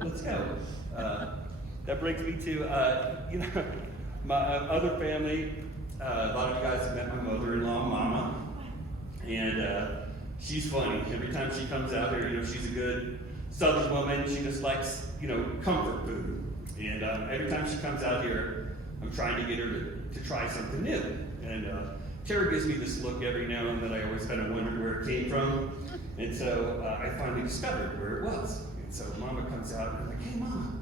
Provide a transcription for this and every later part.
Let's go. That brings me to, my other family. A lot of you guys have met my mother-in-law, Mama, and she's funny. Every time she comes out here, she's a good Southern woman. She just likes, comfort food. And every time she comes out here, I'm trying to get her to try something new. And Tara gives me this look every now and then. I always kind of wondered where it came from. And so I finally discovered where it was. And so Mama comes out and I'm like, hey, Mama,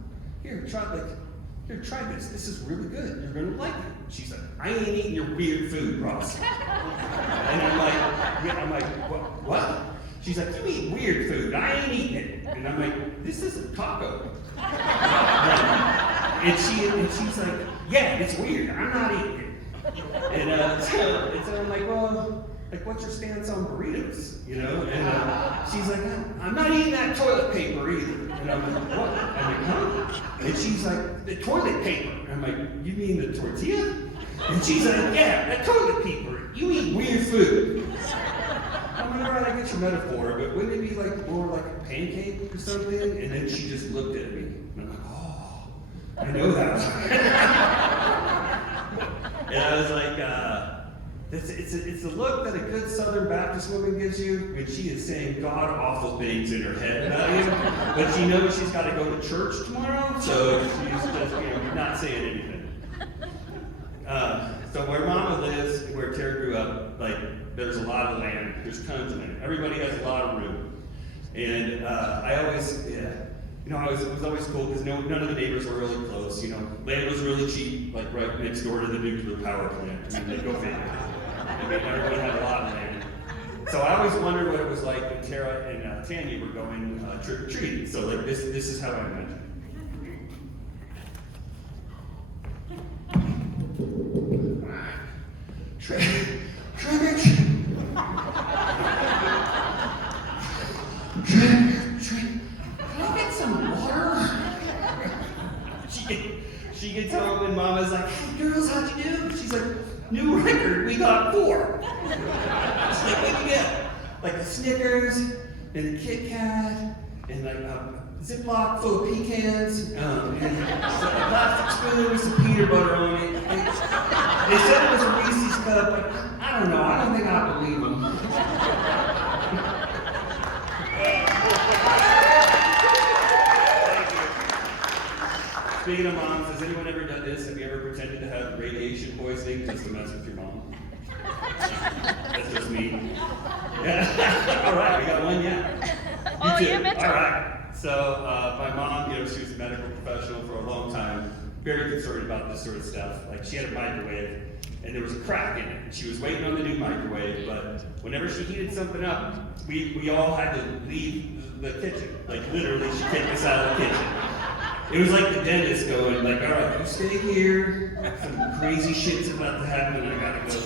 here, try this. This is really good. You're going to like it. She's like, I ain't eating your weird food, Ross. And I'm like, what? She's like, you eat weird food. I ain't eating it. And I'm like, this is a taco. And she's like, yeah, it's weird. I'm not eating it. And so I'm like, well, what's your stance on burritos? And she's like, I'm not eating that toilet paper either. And I'm like, what? I'm like, huh? And she's like, the toilet paper. I'm like, you mean the tortilla? And she's like, yeah, the toilet paper. You eat weird food. I'm like, all right, I get your metaphor, but wouldn't it be more like a pancake or something? And then she just looked at me. And I'm like, oh, I know that. And I was like, it's a look that a good Southern Baptist woman gives you when she is saying god-awful things in her head about you, but she knows she's got to go to church tomorrow, so she's just, not saying anything. So where Mama lives, where Tara grew up, there's a lot of land. There's tons of land. Everybody has a lot of room. And I always, it was always cool because none of the neighbors were really close. Land was really cheap, right next door to the nuclear power plant. They go figure. Everybody had a lot of land. So I always wondered what it was like when Tara and Tanya were going trick-or-treating. So this is how I imagined it. Trick or treat. Can I get some water? She gets home and Mama's like, hey girls, how'd you do? She's like, new record, we got 4. She's like, what'd you get? The Snickers and the Kit Kat and a Ziploc full of pecans and a plastic spoon with some peanut butter on it. They said it was a Reese's cup, but I don't know. I don't think I believe them. Speaking of moms, has anyone ever done this? Have you ever pretended to have radiation poisoning just to mess with your mom? That's just me. Yeah. All right, we got one, yeah. You too. All right. So my mom, she was a medical professional for a long time, very concerned about this sort of stuff. She had a microwave, and there was a crack in it. And she was waiting on the new microwave, but whenever she heated something up, we all had to leave the kitchen. Literally, she kicked us out of the kitchen. It was like the dentist going, all right, you stay here. Some crazy shit's about to happen, and I gotta go.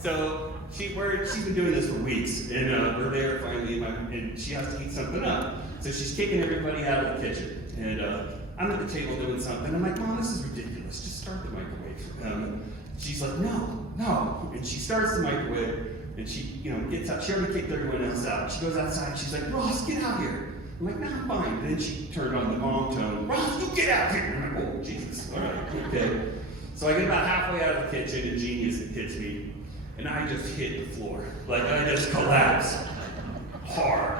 So she's been doing this for weeks, and we're there finally, and she has to heat something up. So she's kicking everybody out of the kitchen, and I'm at the table doing something. I'm like, Mom, this is ridiculous. Just start the microwave. She's like, no. And she starts the microwave, and she, gets out. She already kicked everyone else out. She goes outside. She's like, Ross, get out here. I'm like, no, I'm fine. And then she turned on the mom tone. Ross, you get out here. I'm like, oh, Jesus. All right, okay. So I get about halfway out of the kitchen, and Genius hits me, and I just hit the floor. I just collapsed hard.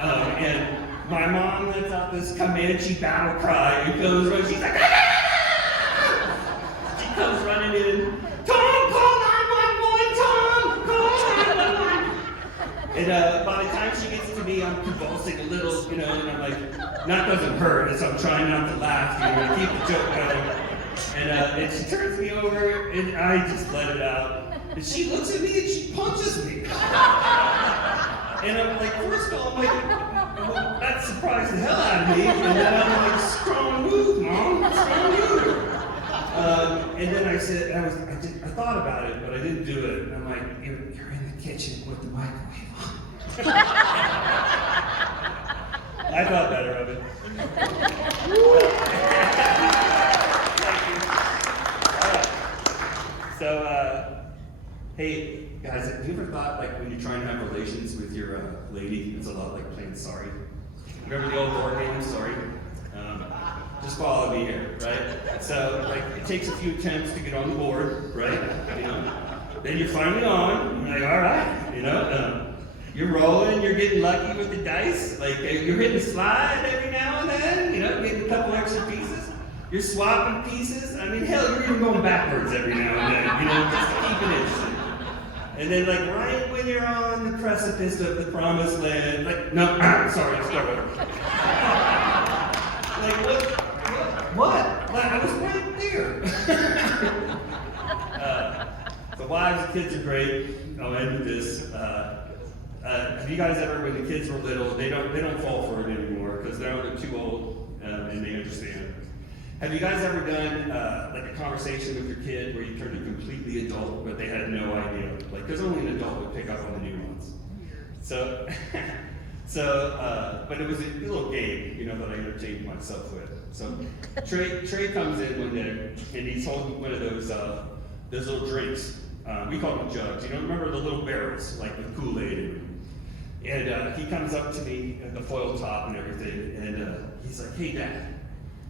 And my mom lets out this Comanche battle cry and goes running. She's like, ah! She comes running in. Tom, call 911, Tom! Call 911! And by the time she gets to me, I'm convulsing a little, and I'm like, that doesn't hurt, so I'm trying not to laugh, to keep the joke going. And she turns me over, and I just let it out. And she looks at me and she punches me. And I'm like, first of all, well, that surprised the hell out of me. And then I'm like, strong move, Mom, strong move. And then I said, I thought about it, but I didn't do it. And I'm like, you're in the kitchen with the microwave on. I thought better of it. Thank you. All right. So, hey, guys, have you ever thought, when you're trying to have relations with your lady, it's a lot like playing sorry? Remember the old board games? Sorry. Just follow me here, right? So, like, it takes a few attempts to get on the board, right? You know, then you're finally on. You're like, all right, you know, you're rolling. You're getting lucky with the dice. Like, you're hitting the slide every now and then. You know, getting a couple extra pieces. You're swapping pieces. I mean, hell, you're even going backwards every now and then. You know, just to keep it interesting. And then, like, right when you're on the precipice of the promised land, like, no, sorry, I'll start over. Like, what? Like, I was right there. The wives and kids are great. I'll end with this. Have you guys ever, when the kids were little, they don't fall for it anymore because they're too old and they understand. Have you guys ever done like a conversation with your kid where you turned them completely adult, but they had no idea? Like, because only an adult would pick up on the nuance. So, but it was a little game, you know, that I entertained myself with. So Trey comes in one day and he's holding one of those little drinks. We call them jugs. You know, remember the little barrels, like with Kool-Aid in them. And he comes up to me at the foil top and everything, and he's like, "Hey, Dad."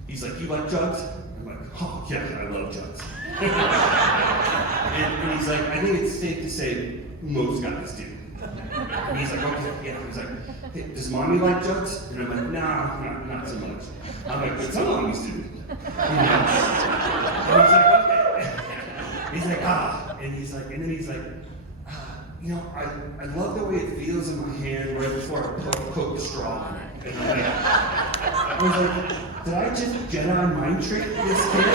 He's like, "You like jugs?" I'm like, "Oh, yeah, I love jugs." and he's like, "I think it's safe to say most guys do." And he's like, "Okay, yeah." He's like, "Hey, does Mommy like jugs?" And I'm like, "Nah, not so much." I'm like, "But some mommies do." And he's like, "Okay." He's like, "Ah." And then he's like, "You know, I love the way it feels in my hand right before I poke the straw in it." And I'm like, I was like, did I just Jedi mind trick this kid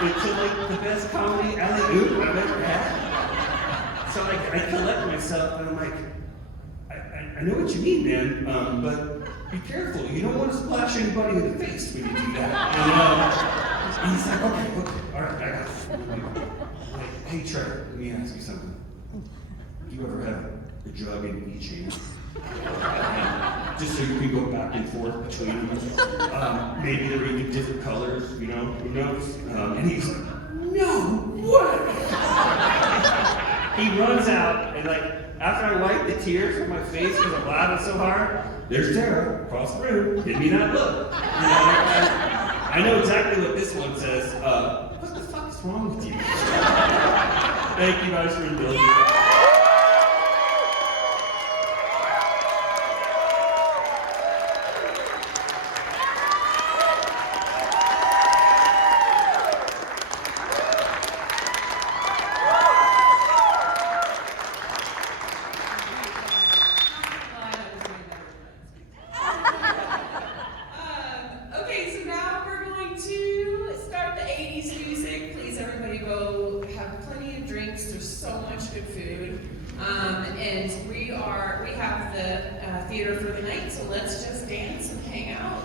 into like the best comedy alley-oop I've ever had? So I collect myself and I'm like, I know what you mean, man, but be careful. You don't want to splash anybody in the face when you do that. And he's like, okay, all right, I got it. I'm like, "Hey, Trevor, let me ask you something. Do you ever have a jug in each hand? Just so you can go back and forth between them. Maybe they're even different colors, you know, who knows?" And he's like, "No way!" He runs out, and like, after I wipe the tears from my face because I'm laughing so hard, there's Tara across the room, give me that look. You know, I know exactly what this one says. What the fuck is wrong with you? Thank you guys for indulging me. And we have the theater for the night, so let's just dance and hang out.